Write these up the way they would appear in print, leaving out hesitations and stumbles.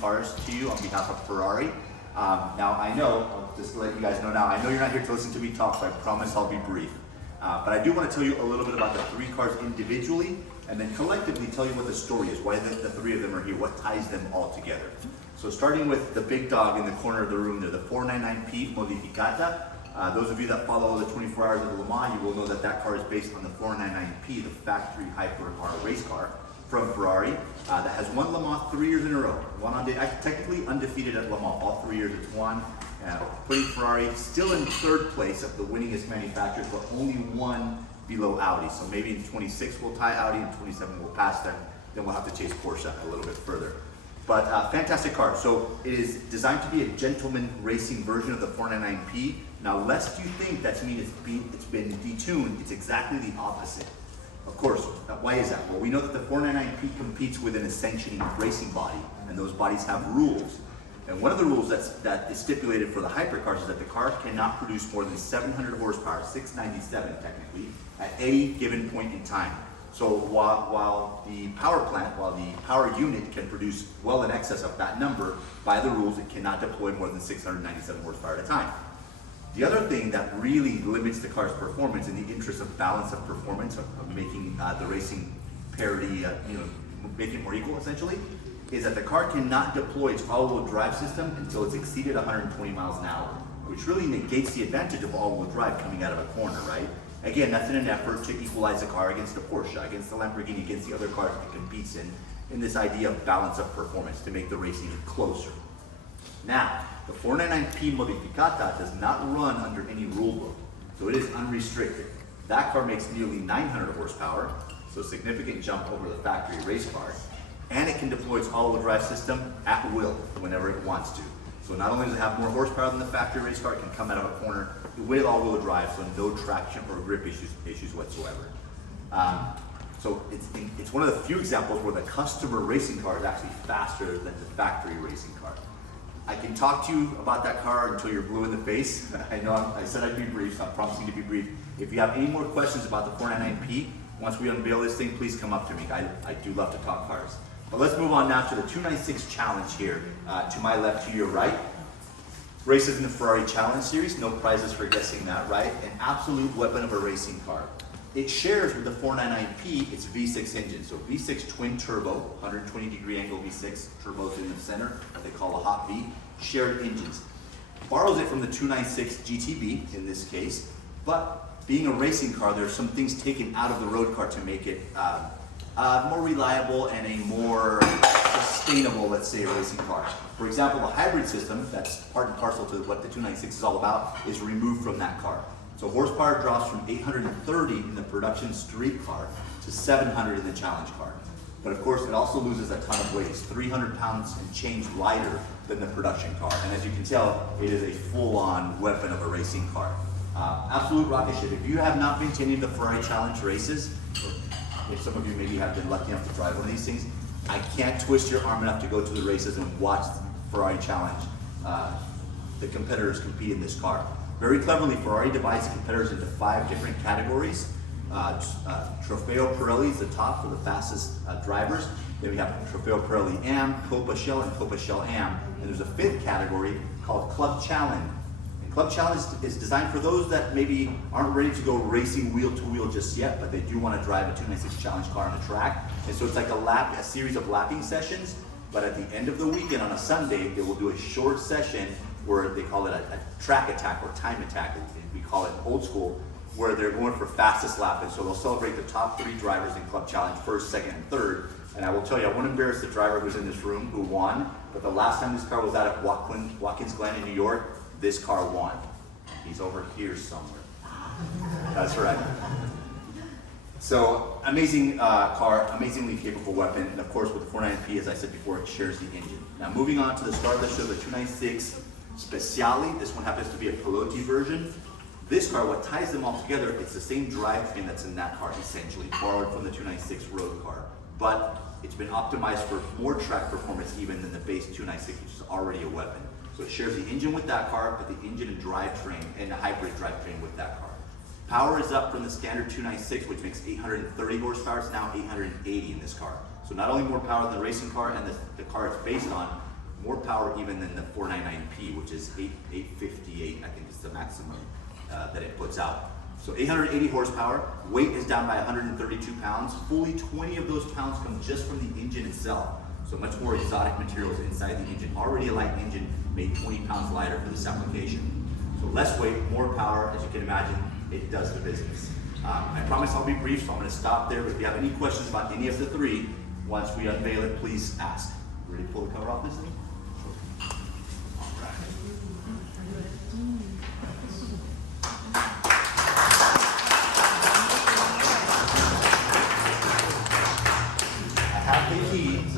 cars to you on behalf of Ferrari. Now I know, just to let you guys know now, I know you're not here to listen to me talk, so I promise I'll be brief. But I do want to tell you a little bit about the three cars individually, and then collectively tell you what the story is, why the three of them are here, what ties them all together. So starting with the big dog in the corner of the room there, the 499P Modificata. Those of you that follow the 24 Hours of Le Mans, you will know that that car is based on the 499P, the factory hypercar race car from Ferrari, that has won Le Mans 3 years in a row. Technically undefeated at Le Mans, all 3 years it's won. Putting Ferrari still in third place of the winningest manufacturers, but only one below Audi. So maybe in 26 we'll tie Audi, and 27 we'll pass them. Then we'll have to chase Porsche a little bit further. But fantastic car. So it is designed to be a gentleman racing version of the 499P. Now, lest you think that means it's been detuned, it's exactly the opposite. Of course, why is that? Well, we know that the 499P competes with an ascension racing body, and those bodies have rules. And one of the rules that is stipulated for the hypercars is that the car cannot produce more than 700 horsepower, 697 technically, at any given point in time. So while the power plant, while the power unit can produce well in excess of that number, by the rules it cannot deploy more than 697 horsepower at a time. The other thing that really limits the car's performance in the interest of balance of performance, of making the racing parity, making it more equal essentially, is that the car cannot deploy its all-wheel drive system until it's exceeded 120 miles an hour, which really negates the advantage of all-wheel drive coming out of a corner, right? Again, that's in an effort to equalize the car against the Porsche, against the Lamborghini, against the other cars it competes in this idea of balance of performance to make the racing closer. Now, the 499P Modificata does not run under any rule book, so it is unrestricted. That car makes nearly 900 horsepower, so a significant jump over the factory race car, and it can deploy its all-wheel drive system at will whenever it wants to. So not only does it have more horsepower than the factory race car, it can come out of a corner with all-wheel drive, so no traction or grip issues whatsoever. So it's one of the few examples where the customer racing car is actually faster than the factory racing car. I can talk to you about that car until you're blue in the face. I know I said I'd be brief, so I'm promising to be brief. If you have any more questions about the 499P, once we unveil this thing, please come up to me. I do love to talk cars. But let's move on now to the 296 Challenge here. To my left, to your right. Races in the Ferrari Challenge Series, no prizes for guessing that right. An absolute weapon of a racing car. It shares with the 499P its V6 engine. So V6 twin turbo, 120-degree angle V6, turbos in the center, what they call a hot V, shared engines. Borrows it from the 296 GTB in this case, but being a racing car, there are some things taken out of the road car to make it more reliable and a more sustainable, let's say, racing car. For example, the hybrid system, that's part and parcel to what the 296 is all about, is removed from that car. So horsepower drops from 830 in the production street car to 700 in the challenge car. But of course, it also loses a ton of weight. It's 300 pounds and change lighter than the production car. And as you can tell, it is a full-on weapon of a racing car. Absolute rocket ship. If you have not been to any of the Ferrari Challenge races, or if some of you maybe have been lucky enough to drive one of these things, I can't twist your arm enough to go to the races and watch Ferrari Challenge. The competitors compete in this car. Very cleverly, Ferrari divides competitors into 5 different categories. Trofeo Pirelli is the top for the fastest drivers. Then we have Trofeo Pirelli Am, Copa Shell, and Copa Shell Am. And there's a 5th category called Club Challenge. And Club Challenge is designed for those that maybe aren't ready to go racing wheel to wheel just yet, but they do want to drive a 296 Challenge car on the track. And so it's like a series of lapping sessions, but at the end of the weekend on a Sunday, they will do a short session where they call it a track attack or time attack. We call it old school, where they're going for fastest lap. And so they'll celebrate the top 3 drivers in Club Challenge, 1st, 2nd, and 3rd. And I will tell you, I won't embarrass the driver who's in this room who won, but the last time this car was out at Watkins Glen in New York, this car won. He's over here somewhere. That's right. So amazing car, amazingly capable weapon. And of course with the 499P, as I said before, it shares the engine. Now moving on to the star of the show, the 296 Speciale. This one happens to be a Pilotti version. This car, what ties them all together, it's the same drivetrain that's in that car, essentially, borrowed from the 296 road car. But it's been optimized for more track performance even than the base 296, which is already a weapon. So it shares the engine with that car, but the engine and drivetrain and the hybrid drivetrain with that car. Power is up from the standard 296, which makes 830 horsepower. It's now 880 in this car. So not only more power than the racing car and the car it's based on, more power even than the 499P, which is 858, I think is the maximum that it puts out. So 880 horsepower, weight is down by 132 pounds. Fully 20 of those pounds come just from the engine itself. So much more exotic materials inside the engine. Already a light engine made 20 pounds lighter for this application. So less weight, more power, as you can imagine, it does the business. I promise I'll be brief, so I'm going to stop there. But if you have any questions about any of the three, once we unveil it, please ask. Ready to pull the cover off this thing?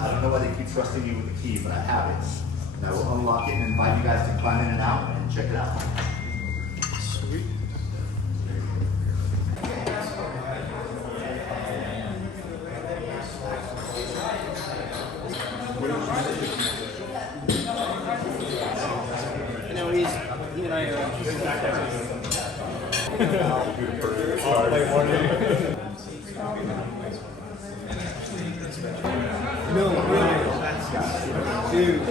I don't know why they keep trusting me with the key, but I have it. And I will unlock it and invite you guys to climb in and out and check it out. Sweet. You know, he and I are. I'll play one in. No, really. Dude.